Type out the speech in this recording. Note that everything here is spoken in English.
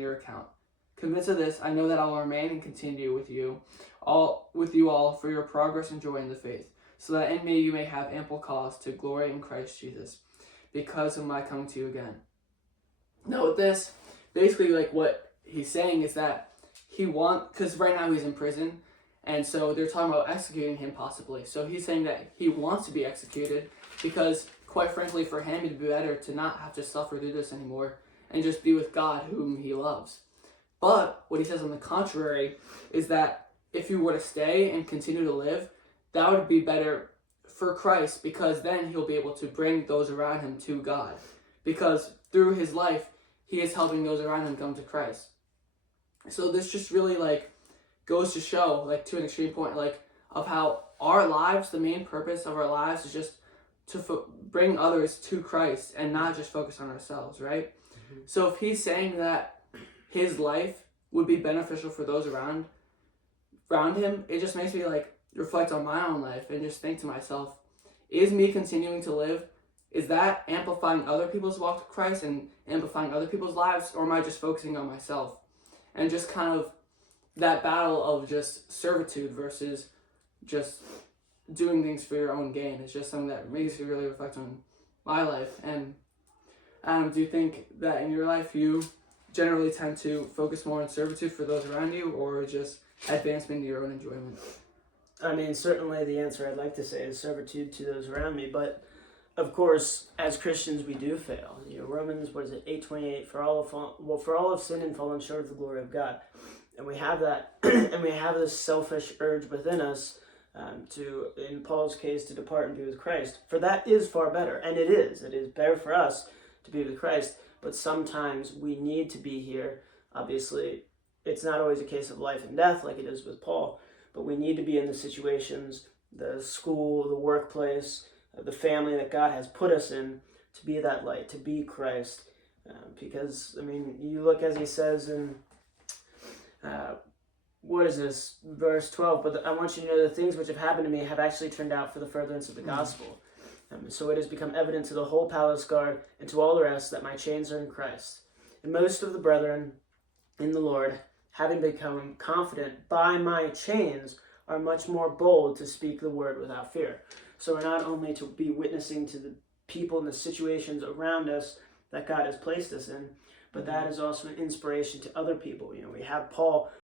your account. Convinced of this, I know that I will remain and continue with you all for your progress and joy in the faith, so that in me you may have ample cause to glory in Christ Jesus, because of my coming to you again. Now with this, basically like what he's saying is that because right now he's in prison, and so they're talking about executing him possibly. So he's saying that he wants to be executed because, quite frankly, for him it'd be better to not have to suffer through this anymore and just be with God whom he loves. But what he says on the contrary is that if he were to stay and continue to live, that would be better for Christ, because then he'll be able to bring those around him to God. Because through his life, he is helping those around him come to Christ. So this just really goes to show, to an extreme point, of how our lives, the main purpose of our lives is just to bring others to Christ and not just focus on ourselves, right? Mm-hmm. So if he's saying that his life would be beneficial for those around him, it just makes me reflect on my own life and just think to myself, is me continuing to live, is that amplifying other people's walk to Christ and amplifying other people's lives, or am I just focusing on myself? And just kind of that battle of just servitude versus just doing things for your own gain is just something that makes me really reflect on my life. And do you think that in your life you generally tend to focus more on servitude for those around you, or just advancement to your own enjoyment? I mean, certainly the answer I'd like to say is servitude to those around me, but of course, as Christians, we do fail. Romans, 8:28, for all have sinned and fallen short of the glory of God. And we have that, and we have this selfish urge within us to, in Paul's case, to depart and be with Christ. For that is far better, and it is. It is better for us to be with Christ, but sometimes we need to be here. Obviously, it's not always a case of life and death like it is with Paul, but we need to be in the situations, the school, the workplace, the family that God has put us in, to be that light, to be Christ. Because, I mean, you look as he says in, verse 12, but I want you to know the things which have happened to me have actually turned out for the furtherance of the gospel. So it has become evident to the whole palace guard and to all the rest that my chains are in Christ. And most of the brethren in the Lord, having become confident by my chains, are much more bold to speak the word without fear. So we're not only to be witnessing to the people and the situations around us that God has placed us in, but that is also an inspiration to other people. We have Paul